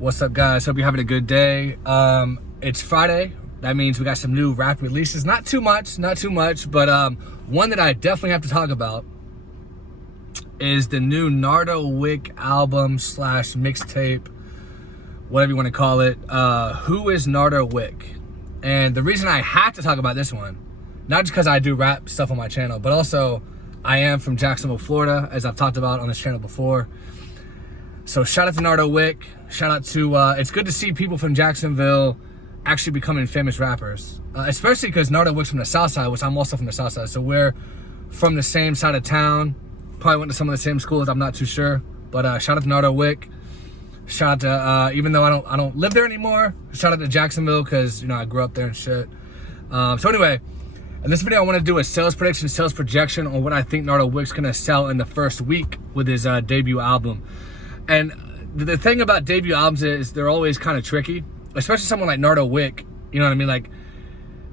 What's up, guys? Hope you're having a good day. It's Friday. That means we got some new rap releases. Not too much, but one that I definitely have to talk about is the new Nardo Wick album / mixtape, whatever you want to call it. Who is Nardo Wick? And the reason I had to talk about this one, not just because I do rap stuff on my channel, but also I am from Jacksonville, Florida, as I've talked about on this channel before. So shout out to Nardo Wick. Shout out to, it's good to see people from Jacksonville actually becoming famous rappers. Especially because Nardo Wick's from the South Side, which I'm also from the South Side. So we're from the same side of town. Probably went to some of the same schools, I'm not too sure. But shout out to Nardo Wick. Shout out to, even though I don't live there anymore, shout out to Jacksonville because, you know, I grew up there and shit. So anyway, in this video I want to do a sales prediction, sales projection on what I think Nardo Wick's gonna sell in the first week with his debut album. And the thing about debut albums is they're always kind of tricky, especially someone like Nardo Wick, you know what I mean? Like,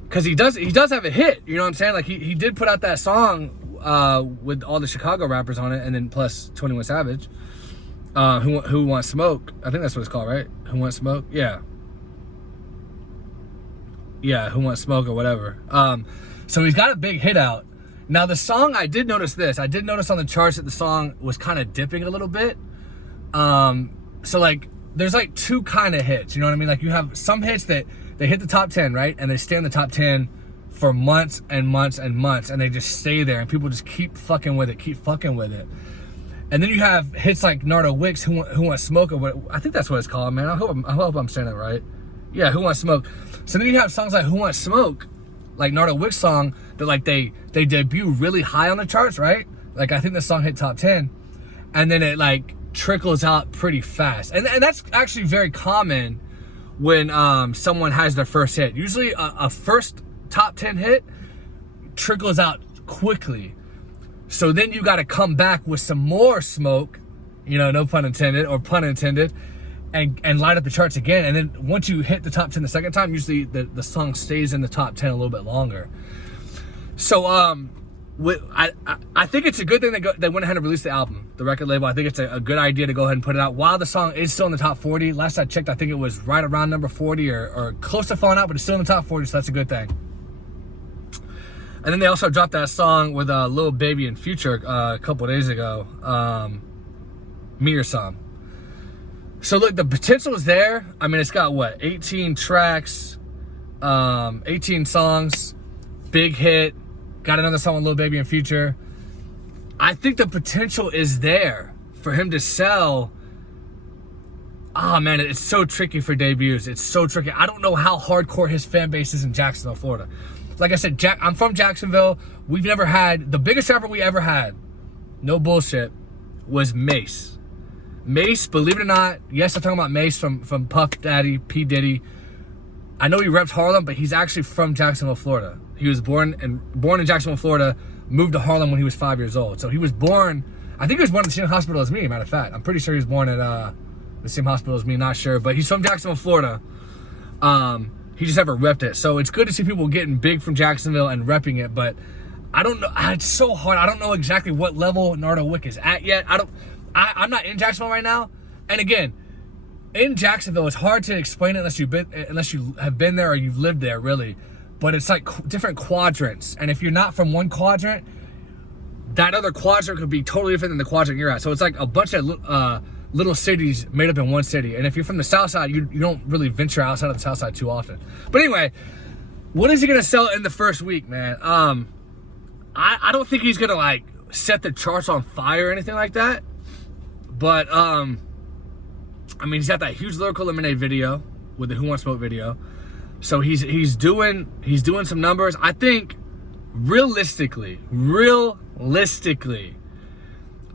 because he does have a hit, you know what I'm saying? Like, he did put out that song with all the Chicago rappers on it, and then plus 21 Savage, Who Wants Smoke? I think that's what it's called, right? Who Wants Smoke? Yeah, Who Wants Smoke or whatever. So he's got a big hit out. Now the song, I did notice on the charts that the song was kind of dipping a little bit. So like, there's like two kind of hits, you know what I mean? Like, you have some hits that they hit the top 10, right? And they stay in the top 10 for months and months and months, and they just stay there, and people just keep fucking with it. And then you have hits like Nardo Wick's Who Wants Smoke, or what, I think that's what it's called, man. I hope I'm saying it right. Yeah, Who Wants Smoke. So then you have songs like Who Wants Smoke, like Nardo Wick's song, that like they debut really high on the charts, right? Like, I think the song hit top 10, and then it like trickles out pretty fast. And that's actually very common when someone has their first hit. Usually a first top 10 hit trickles out quickly. So then you got to come back with some more smoke, you know, no pun intended, or pun intended, and light up the charts again. And then once you hit the top 10 the second time, usually the song stays in the top 10 a little bit longer. So I think it's a good thing they went ahead and released the album, the record label. I think it's a good idea to go ahead and put it out while the song is still in the top 40. Last I checked, I think it was right around number 40 or close to falling out, but it's still in the top 40, so that's a good thing. And then they also dropped that song with Lil Baby and Future a couple days ago, Me or Some. So look, the potential is there. I mean, it's got what, 18 tracks, 18 songs, big hit. Got another song with Lil Baby and Future. I think the potential is there for him to sell. Oh man, it's so tricky for debuts. It's so tricky. I don't know how hardcore his fan base is in Jacksonville, Florida. Like I said, I'm from Jacksonville. We've never had, the biggest rapper we ever had, no bullshit, was Mace. Mace, believe it or not, yes, I'm talking about Mace from Puff Daddy, P. Diddy. I know he reps Harlem, but he's actually from Jacksonville, Florida. He was born in Jacksonville, Florida, moved to Harlem when he was 5 years old. So he was born, I think he was born at the same hospital as me, matter of fact. I'm pretty sure he was born at the same hospital as me, not sure. But he's from Jacksonville, Florida. He just never repped it. So it's good to see people getting big from Jacksonville and repping it, but I don't know, it's so hard. I don't know exactly what level Nardo Wick is at yet. I'm not in Jacksonville right now. And again, in Jacksonville, it's hard to explain it unless you have been there or you've lived there, really. But it's like different quadrants, and if you're not from one quadrant, that other quadrant could be totally different than the quadrant you're at. So it's like a bunch of little cities made up in one city. And if you're from the South Side, you don't really venture outside of the South Side too often. But anyway, what is he gonna sell in the first week, man? I don't think he's gonna like set the charts on fire or anything like that. But I mean, he's got that huge Lyrical Lemonade video with the Who Wants Smoke video. So he's doing some numbers. I think realistically,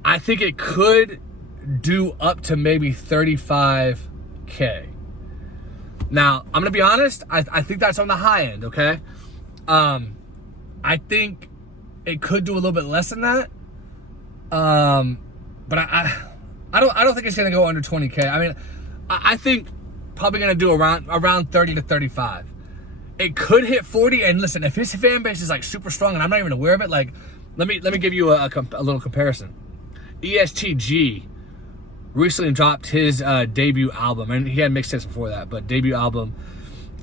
I think it could do up to maybe 35K. Now, I'm gonna be honest, I think that's on the high end, okay? I think it could do a little bit less than that. But I don't think it's gonna go under 20K. I mean, I think probably gonna do around 30 to 35. It could hit 40, and listen, if his fan base is like super strong and I'm not even aware of it, like let me give you a little comparison. ESTG recently dropped his debut album, and he had mixtapes before that, but debut album,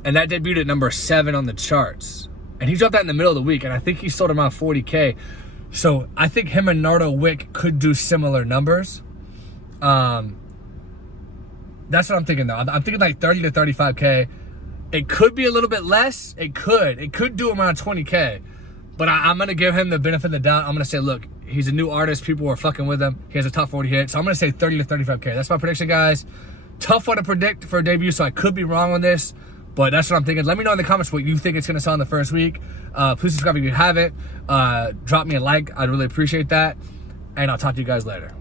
and that debuted at number 7 on the charts. And he dropped that in the middle of the week, and I think he sold around 40K. So I think him and Nardo Wick could do similar numbers. That's what I'm thinking though. I'm thinking like 30 to 35K. It could be a little bit less. It could do around 20K. But I'm going to give him the benefit of the doubt. I'm going to say, look, he's a new artist. People are fucking with him. He has a top 40 hit. So I'm going to say 30 to 35K. That's my prediction, guys. Tough one to predict for a debut, so I could be wrong on this. But that's what I'm thinking. Let me know in the comments what you think it's going to sell in the first week. Please subscribe if you haven't. Drop me a like. I'd really appreciate that. And I'll talk to you guys later.